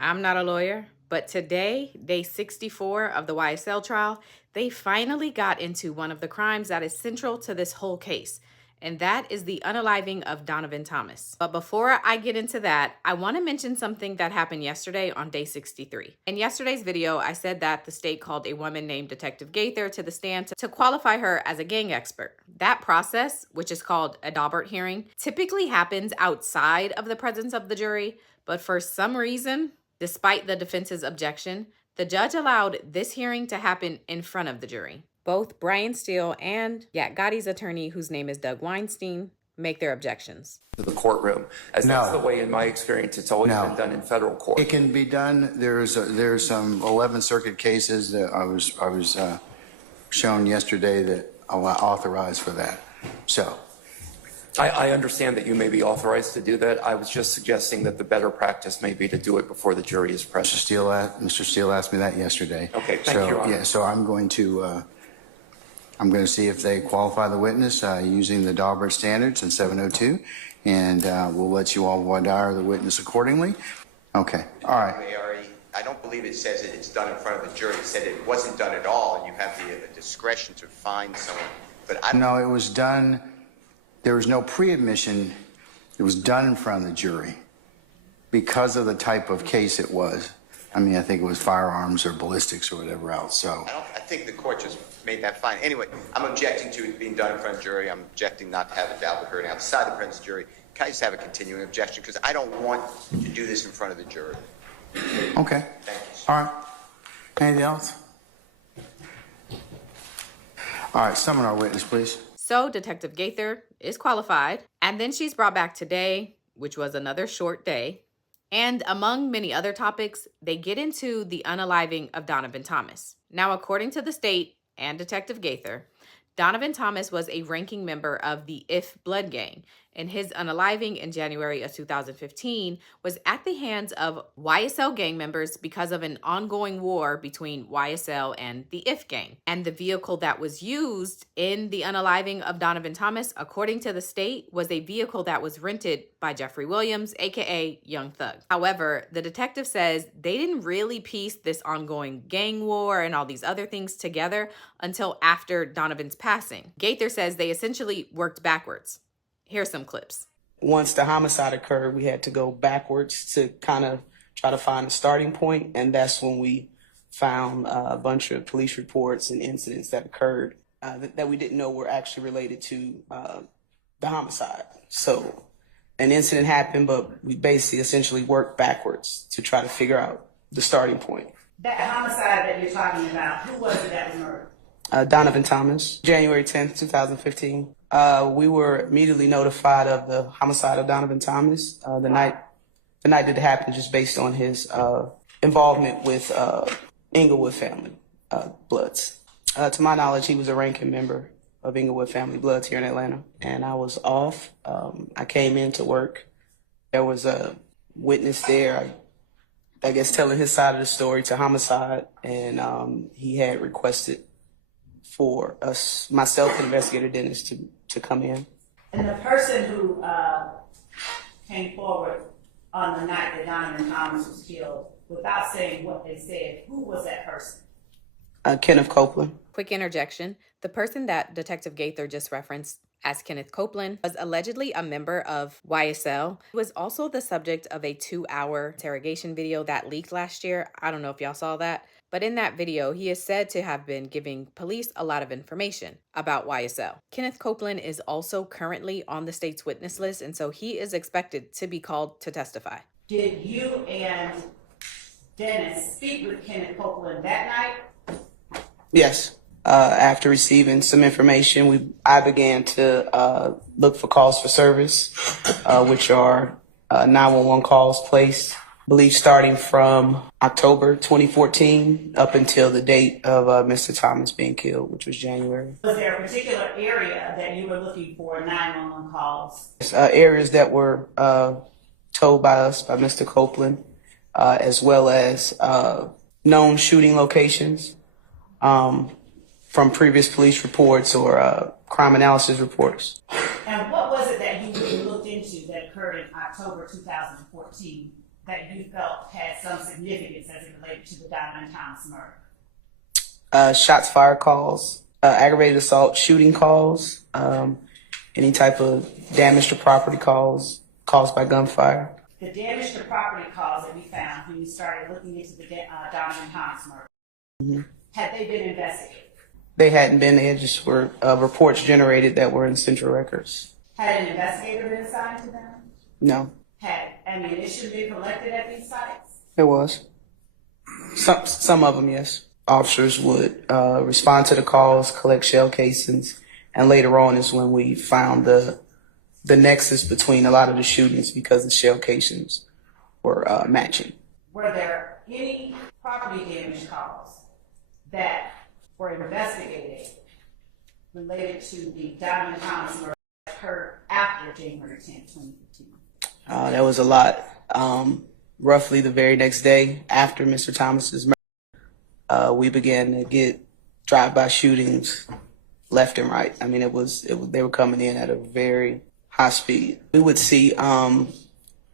I'm not a lawyer, but today, day 64 of the YSL trial, they finally got into one of the crimes that is central to this whole case, and that is the unaliving of Donovan Thomas. But before I get into that, I want to mention something that happened yesterday on day 63. In yesterday's video, I said that the state called a woman named Detective Gaither to the stand to qualify her as a gang expert. That process, which is called a Daubert hearing, typically happens outside of the presence of the jury, but for some reason, despite the defense's objection, the judge allowed this hearing to happen in front of the jury. Both Brian Steele and Gottie's attorney, whose name is Doug Weinstein, make their objections. To the courtroom, as that's the way, in my experience, it's always been done in federal court. It can be done. There's some 11th Circuit cases that I was shown yesterday that are authorized for that. So. I understand that you may be authorized to do that. I was just suggesting that the better practice may be to do it before the jury is present. Mr. Steele asked me that yesterday. Okay, thank you, Your Honor. Yeah, so I'm going to see if they qualify the witness using the Daubert standards in 702, and we'll let you all voir dire the witness accordingly. Okay, all right. I don't believe it says that it's done in front of the jury. It said it wasn't done at all, and you have the discretion to find someone. But No, it was done. There was no pre-admission. It was done in front of the jury because of the type of case it was. I mean, I think it was firearms or ballistics or whatever else. So I think the court just made that fine. Anyway, I'm objecting to it being done in front of the jury. I'm objecting not to have a Daubert hearing outside the presence of the jury. Can I just have a continuing objection? Because I don't want to do this in front of the jury. Okay. Thank you. All right. Anything else? All right. Summon our witness, please. So Detective Gaither is qualified, and then she's brought back today, which was another short day. And among many other topics, they get into the unaliving of Donovan Thomas. Now, according to the state and Detective Gaither, Donovan Thomas was a ranking member of the YSL-IF blood gang, and his unaliving in January of 2015 was at the hands of YSL gang members because of an ongoing war between YSL and the YSL-IF gang. And the vehicle that was used in the unaliving of Donovan Thomas, according to the state, was a vehicle that was rented by Jeffrey Williams, aka Young Thug. However, the detective says they didn't really piece this ongoing gang war and all these other things together until after Donovan's passing. Gaither says they essentially worked backwards. Here's some clips. Once the homicide occurred, we had to go backwards to kind of try to find a starting point, and that's when we found a bunch of police reports and incidents that occurred that we didn't know were actually related to the homicide. So an incident happened, but we basically essentially worked backwards to try to figure out the starting point. That homicide that you're talking about, who was it that was murdered? Donovan Thomas, January 10th, 2015. We were immediately notified of the homicide of Donovan Thomas the night that it happened, just based on his involvement with Inglewood family Bloods. To my knowledge, he was a ranking member of Inglewood family Bloods here in Atlanta, and I was off. I came in to work. There was a witness there, I guess, telling his side of the story to homicide, and he had requested for us, myself and investigator Dennis, to come in. And the person who came forward on the night that Donovan Thomas was killed, without saying what they said, who was that person? Kenneth Copeland. Quick interjection. The person that Detective Gaither just referenced as Kenneth Copeland was allegedly a member of YSL. He was also the subject of a 2-hour interrogation video that leaked last year. I don't know if y'all saw that. But in that video, he is said to have been giving police a lot of information about YSL. Kenneth Copeland is also currently on the state's witness list, and so he is expected to be called to testify. Did you and Dennis speak with Kenneth Copeland that night? Yes. After receiving some information, I began to look for calls for service, which are 911 calls placed, I believe starting from October 2014 up until the date of Mr. Thomas being killed, which was January. Was there a particular area that you were looking for 911 calls? Areas that were told by us, by Mr. Copeland, as well as known shooting locations from previous police reports or crime analysis reports. And what was it that you really looked into that occurred in October 2014 that you felt had some significance as it related to the Donovan Thomas murder? Shots fired calls, aggravated assault, shooting calls, any type of damage to property calls caused by gunfire. The damage to property calls that we found when you started looking into the Donovan Thomas murder, had they been investigated? They hadn't been, they just were reports generated that were in central records. Had an investigator been assigned to them? No, Had ammunition been collected at these sites? there was. Some of them, yes. Officers would respond to the calls, collect shell casings, and later on is when we found the nexus between a lot of the shootings because the shell casings were matching. Were there any property damage calls that were investigated related to the Donovan Thomas murder that occurred after January 10, 2015? There was a lot. Roughly the very next day after Mr. Thomas's murder, we began to get drive-by shootings left and right. I mean, they were coming in at a very high speed. We would see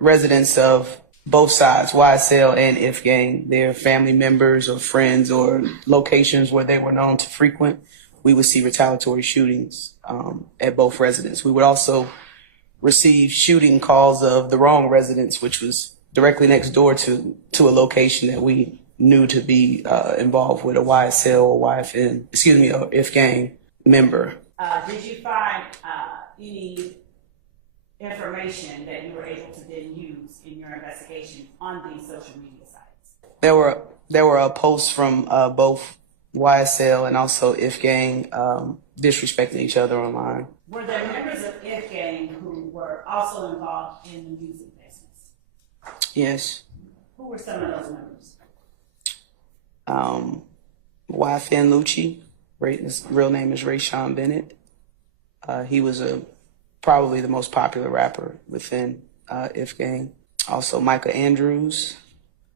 residents of both sides, YSL and IF gang, their family members or friends or locations where they were known to frequent. We would see retaliatory shootings at both residents. We would also receive shooting calls of the wrong residents, which was directly next door to a location that we knew to be involved with a YSL or or IF gang member. Did you find any information that you were able to then use in your investigation on these social media sites? There were posts from both YSL and also IF gang disrespecting each other online. Were there members of IF gang who were also involved in the music business? Yes. Who were some of those members? YFN Lucci, his real name is Rayshawn Bennett. He was probably the most popular rapper within IF gang. Also Micah Andrews.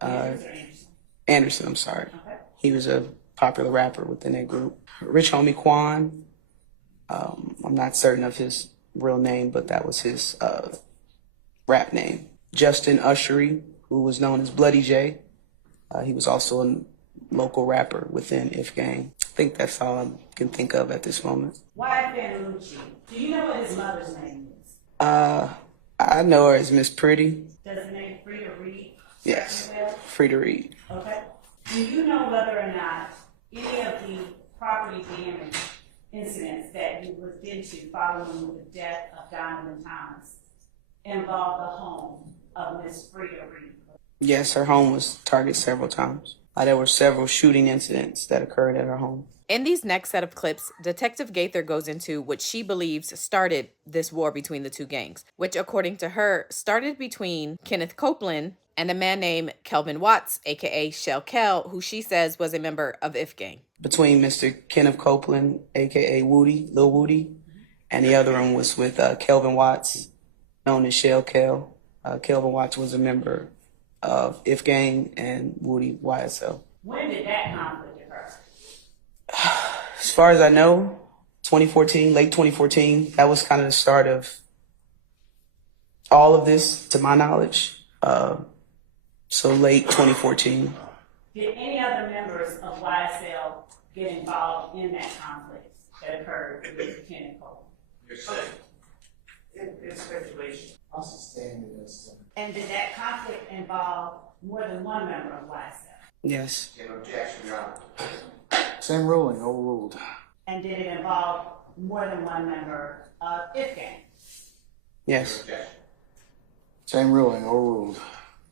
Anderson, I'm sorry. Okay. He was a popular rapper within that group. Rich Homie Quan. I'm not certain of his real name, but that was his rap name. Justin Ushery, who was known as Bloody J. He was also a local rapper within IF gang. I think that's all I can think of at this moment. YFN Lucci. Do you know what his mother's name is? I know her as Miss Pretty. Does the name Frida Reed? Yes, Well? Frida Reed. Okay. Do you know whether or not any of the property damage incidents that you looked into following the death of Donovan Thomas involved the home of Miss Frida Reed? Yes, her home was targeted several times. There were several shooting incidents that occurred at her home. In these next set of clips, Detective Gaither goes into what she believes started this war between the two gangs, which, according to her, started between Kenneth Copeland and a man named Kelvin Watts, aka Shell Kel, who she says was a member of IF gang. Between Mr. Kenneth Copeland, aka Woody, Lil Woody, and the other one was with Kelvin Watts, known as Shell Kel. Kelvin Watts was a member of IF gang and Woody YSL. When did that conflict occur? As far as I know, 2014, late 2014, that was kind of the start of all of this, to my knowledge. So late 2014. Did any other members of YSL get involved in that conflict that occurred with Kenneth Copeland? You're saying? It's speculation. I'll sustain this. And did that conflict involve more than one member of YSL? Yes. An objection, Your Honor. Same ruling, overruled. And did it involve more than one member of IF gang? Yes. Objection. Same ruling, overruled.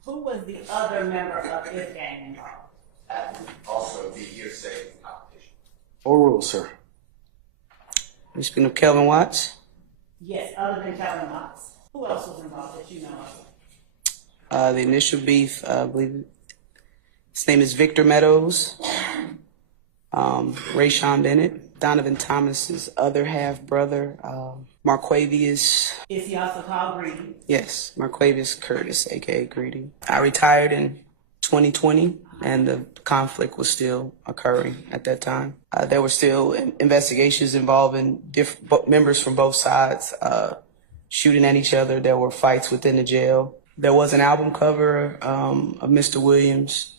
Who was the other member of IF gang involved? That would also be hearsay competition. Overruled, sir. You speaking of Kelvin Watts? Yes, other than Kelvin Watts. Who else was involved that you know of? The initial beef, I believe his name is Victor Meadows, Rayshawn Bennett, Donovan Thomas's other half brother, Marquavius. Is he also called Greedy? Yes, Marquavius Curtis, aka Greedy. I retired in 2020, and the conflict was still occurring at that time. There were still investigations involving different members from both sides shooting at each other. There were fights within the jail. There was an album cover of Mr. Williams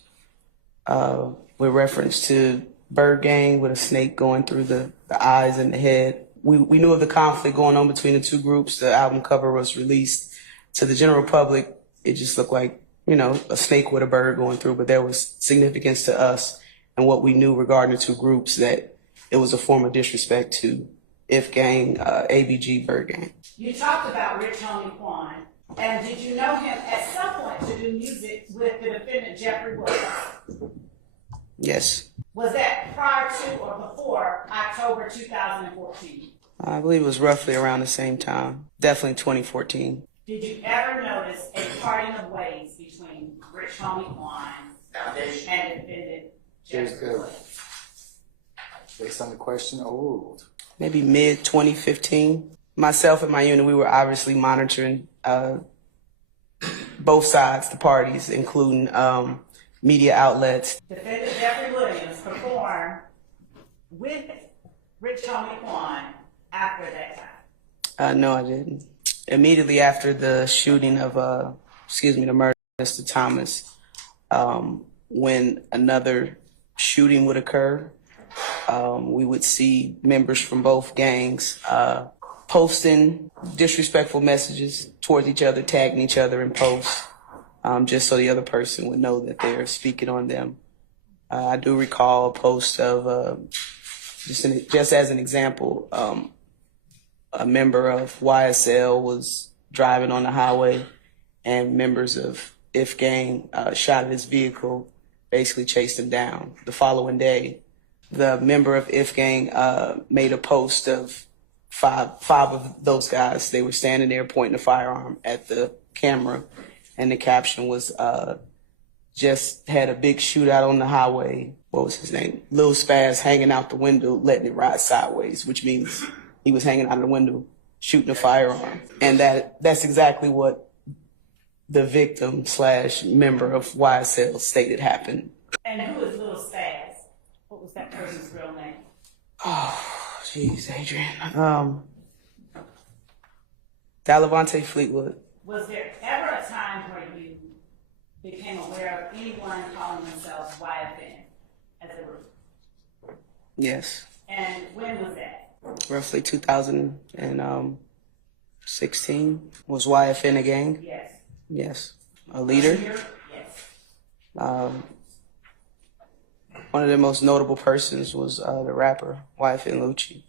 with reference to Bird Gang with a snake going through the eyes and the head. We knew of the conflict going on between the two groups. The album cover was released to the general public. It just looked like, a snake with a bird going through, but there was significance to us and what we knew regarding the two groups, that it was a form of disrespect to IF Gang, ABG, Bird Gang. You talked about Rich Homie Quan, and did you know him at some point to do music with the defendant Jeffrey Williams? Yes. Was that prior to or before October 2014? I believe it was roughly around the same time, definitely 2014. Did you ever notice a parting of ways between Rich Homie Quan Foundation. and defendant Jeffrey Williams? Based on the question, overruled. Maybe mid-2015. Myself and my unit, we were obviously monitoring both sides, the parties, including media outlets. Defendant Jeffrey Williams performed with Rich Homie Quan after that time? No, I didn't. Immediately after the shooting of, the murder of Mr. Thomas, when another shooting would occur, we would see members from both gangs posting disrespectful messages towards each other, tagging each other in posts, just so the other person would know that they're speaking on them. I do recall a post of, just as an example, a member of YSL was driving on the highway, and members of IF Gang shot at his vehicle, basically chased him down. The following day, the member of IF Gang made a post of five of those guys. They were standing there pointing a firearm at the camera, and the caption was, just had a big shootout on the highway. What was his name? Lil Spaz hanging out the window, letting it ride sideways, which means he was hanging out of the window, shooting a firearm. And that's exactly what the victim / member of YSL stated happened. And who is Lil Spaz? What was that person's real name? Oh, jeez, Adrian. Dalavante Fleetwood. Was there ever a time where you became aware of anyone calling themselves YFN as a group? Yes. And when was that? Roughly 2016. Was YFN a gang? Yes. Yes. A leader? Yes. One of the most notable persons was the rapper YFN Lucci.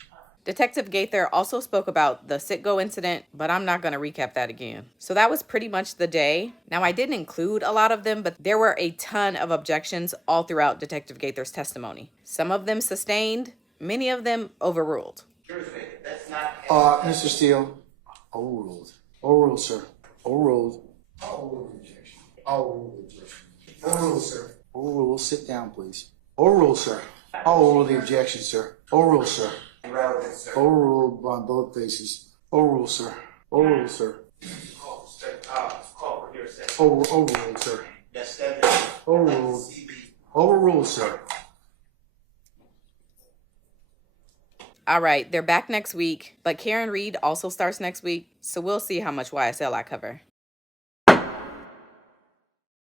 Detective Gaither also spoke about the Citgo incident, but I'm not going to recap that again. So that was pretty much the day. Now, I didn't include a lot of them, but there were a ton of objections all throughout Detective Gaither's testimony. Some of them sustained, many of them overruled. That's not. Mr. Steele, overruled. Overruled, sir. Overruled. Overruled objection. Overruled objection. Overruled, sir. Overruled. Sit down, please. Overruled, sir. Overruled the objection, sir. Overruled, sir. Irrelevant, sir. Overruled on both bases. Overruled, sir. Overruled, sir. Call for hearsay. Overruled, sir. Yes, that is. Overruled. Overruled, sir. All right, they're back next week, but Karen Reed also starts next week, so we'll see how much YSL I cover.